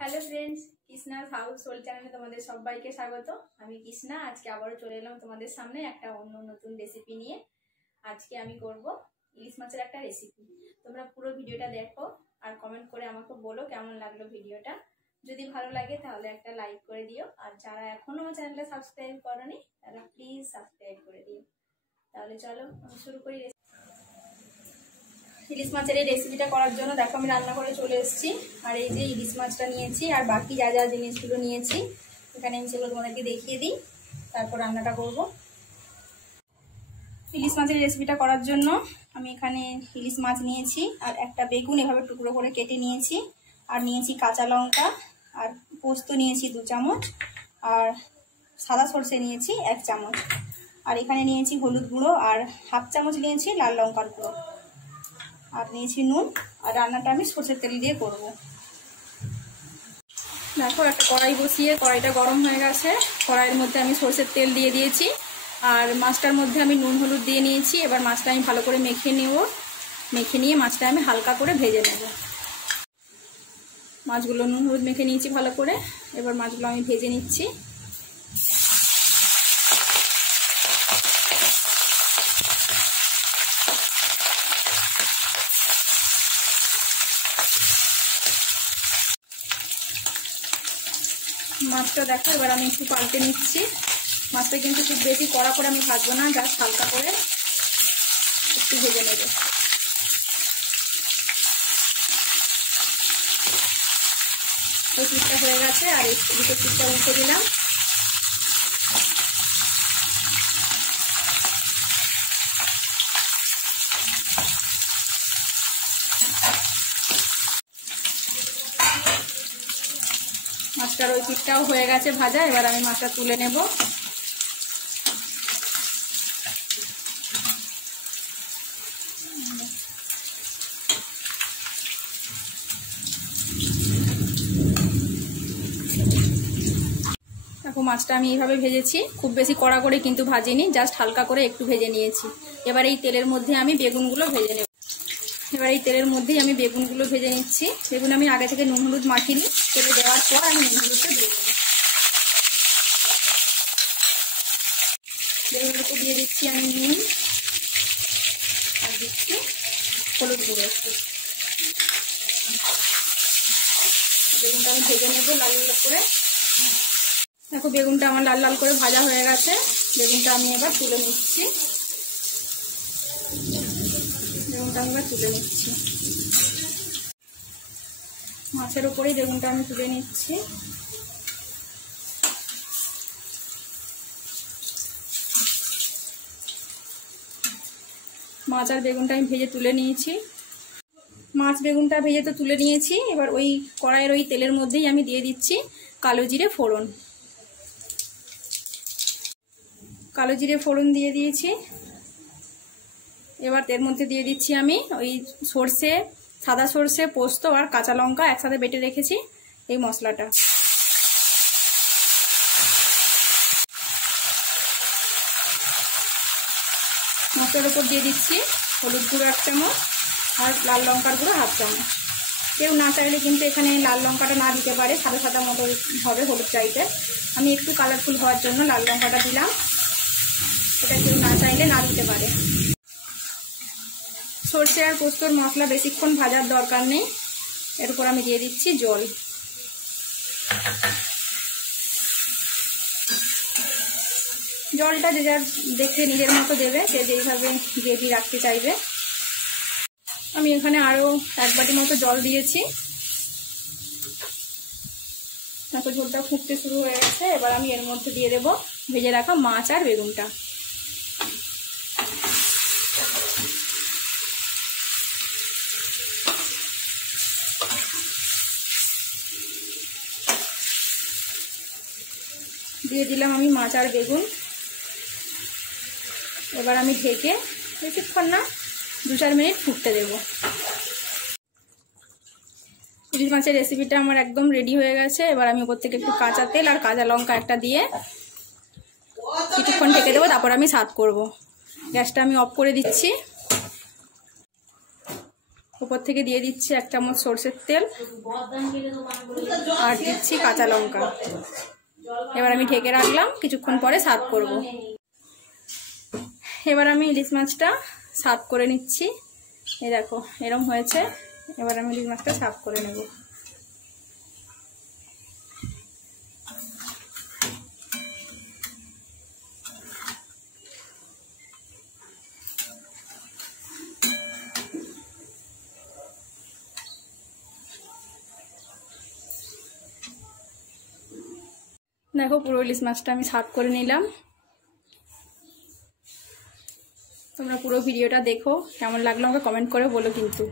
Hello friends, Krishna's house hold চ্যানেলে তোমাদের সবাইকে স্বাগত। আমি কৃষ্ণা। আজকে আবারও চলে এলাম তোমাদের সামনে একটা অন্য নতুন রেসিপি নিয়ে। আজকে আমি করব ইলিশ মাছের একটা রেসিপি। তোমরা পুরো ভিডিওটা দেখো আর কমেন্ট করে আমাকে বলো কেমন লাগলো ভিডিওটা। যদি ভালো লাগে তাহলে একটা লাইক করে দিও, আর যারা এখনো আমার চ্যানেলটা সাবস্ক্রাইব করোনি তারা প্লিজ সাবস্ক্রাইব করে দিও। তাহলে চলো আমি শুরু করি। ইলিশ মাছের এই রেসিপিটা করার জন্য দেখো আমি রান্না করে চলে এসেছি। আর এই যে ইলিশ মাছটা নিয়েছি আর বাকি যা যা জিনিসগুলো নিয়েছি এখানে আমি সেগুলো তোমাদেরকে দেখিয়ে দিই, তারপর রান্নাটা করব। ইলিশ মাছের রেসিপিটা করার জন্য আমি এখানে ইলিশ মাছ নিয়েছি আর একটা বেগুন এভাবে টুকরো করে কেটে নিয়েছি, আর নিয়েছি কাঁচা লঙ্কা, আর পোস্ত নিয়েছি 2 চামচ, আর সাদা সর্ষে নিয়েছি 1 চামচ, আর এখানে নিয়েছি হলুদ গুঁড়ো আর 1/2 চামচ নিয়েছি লাল লঙ্কার গুঁড়ো, আর নিয়েছি নুন। আর রান্নাটা আমি সরষের তেল দিয়ে করব। দেখো একটা কড়াই বসিয়ে কড়াইটা গরম হয়ে গেছে। কড়াইয়ের মধ্যে আমি সরষের তেল দিয়ে দিয়েছি, আর মাছটার মধ্যে আমি নুন হলুদ দিয়ে নিয়েছি। এবার মাছটা আমি ভালো করে মেখে নেব। মেখে নিয়ে মাছটা আমি হালকা করে ভেজে নেব। মাছগুলো নুন হলুদ মেখে নিয়েছি ভালো করে। এবার মাছগুলো আমি ভেজে নিচ্ছি। মাছটা দেখো এবার আমি একটু পাল্টে নিচ্ছি। মাছটা কিন্তু খুব বেশি কড়া করে আমি ভাজবো না, জাস্ট হালকা করে একটু ভেজে নেব। এই পিঠটা হয়ে গেছে, আর এই দুটো পিঠটা উল্টে দিলাম। মাছটার ওই পিঠটাও হয়ে গেছে ভাজা। এবার আমি মাছটা তুলে নেব। দেখো মাছটা আমি এইভাবে ভেজেছি, খুব বেশি কড়া করে কিন্তু ভাজিনি, জাস্ট হালকা করে একটু ভেজে নিয়েছি। এবার এই তেলের মধ্যে আমি বেগুনগুলো ভেজে নেব। এবার এই তেলের মধ্যেই আমি বেগুনগুলো ভেজে নিচ্ছি। বেগুন আমি আগে থেকে নুন হলুদ মাখিনি, তেলে দেওয়ার পর আমি নুন হলুদটা দিয়ে দেবো। বেগুনগুলোকে দিয়ে দিচ্ছি আমি নুন, আর দিচ্ছি হলুদ গুঁড়ো একটু। বেগুনটা আমি ভেজে নেবো লাল লাল করে। দেখো বেগুনটা আমার লাল লাল করে ভাজা হয়ে গেছে। বেগুনটা আমি এবার তুলে নিচ্ছি। বেগুনটা আমি এবার তুলে নিচ্ছি। মাছের উপরেই বেগুনটা আমি তুলে নিচ্ছি। মাছ আর বেগুনটা আমি ভেজে তুলে নিয়েছি। মাছ বেগুনটা ভেজে তো তুলে নিয়েছি। এবার ওই কড়াইয়ের ওই তেলের মধ্যেই আমি দিয়ে দিচ্ছি কালো জিরে ফোড়ন। কালো জিরে ফোড়ন দিয়ে দিয়েছি। এবার এর মধ্যে দিয়ে দিচ্ছি আমি ওই সর্ষে, সাদা সর্ষে, পোস্ত আর কাঁচা লঙ্কা একসাথে বেটে রেখেছি এই মশলাটা। মশলার উপর দিয়ে দিচ্ছি হলুদ গুঁড়ো 1 চামচ আর লাল লঙ্কার গুঁড়ো 1/2 চামচ। কেউ না চাইলে কিন্তু এখানে লাল লঙ্কাটা না দিতে পারে, সাদা সাদা মতো হবে হলুদ চাইতে। আমি একটু কালারফুল হওয়ার জন্য লাল লঙ্কাটা দিলাম। এটা কেউ না চাইলে না দিতে পারে। সর্ষে আর পোস্তর মশলা বেশিক্ষণ ভাজার দরকার নেই। এরপর আমি দিয়ে দিচ্ছি জল। জলটা যে যার দেখে নিজের মতো দেবে, সে যেইভাবে গ্রেভি রাখতে চাইবে। আমি এখানে আরো 1 বাটি মতো জল দিয়েছি। তারপর ঝোলটা ফুটতে শুরু হয়ে গেছে। এবার আমি এর মধ্যে দিয়ে দেব ভেজে রাখা মাছ আর বেগুনটা। দিয়ে দিলাম আমি মাছ আর বেগুন। এবার আমি ঢেকে বেশিক্ষণ না 2-4 মিনিট ফুটতে দেব। ইলিশ মাছের রেসিপিটা আমার একদম রেডি হয়ে গেছে। এবার আমি উপর থেকে একটু কাঁচা তেল আর কাঁচা লঙ্কা একটা দিয়ে কিছুক্ষণ ঢেকে দেবো, তারপর আমি সার্ভ করব। গ্যাসটা আমি অফ করে দিচ্ছি। উপর থেকে দিয়ে দিচ্ছি 1 চামচ সরষের তেল আর দিচ্ছি কাঁচা লঙ্কা। এবার আমি ঢেকে রাখলাম, কিছুক্ষণ পরে সার্ভ করব। এবার আমি ইলিশ মাছটা সার্ভ করে নিচ্ছি। এই দেখো এরকম হয়েছে। এবার আমি ইলিশ মাছটা সার্ভ করে নেব। দেখো পুরো ইলিশ মাছটা আমি সার্ভ করে নিলাম। তোমরা পুরো ভিডিওটা দেখো, কেমন লাগলো আমাকে কমেন্ট করে বলো কিন্তু।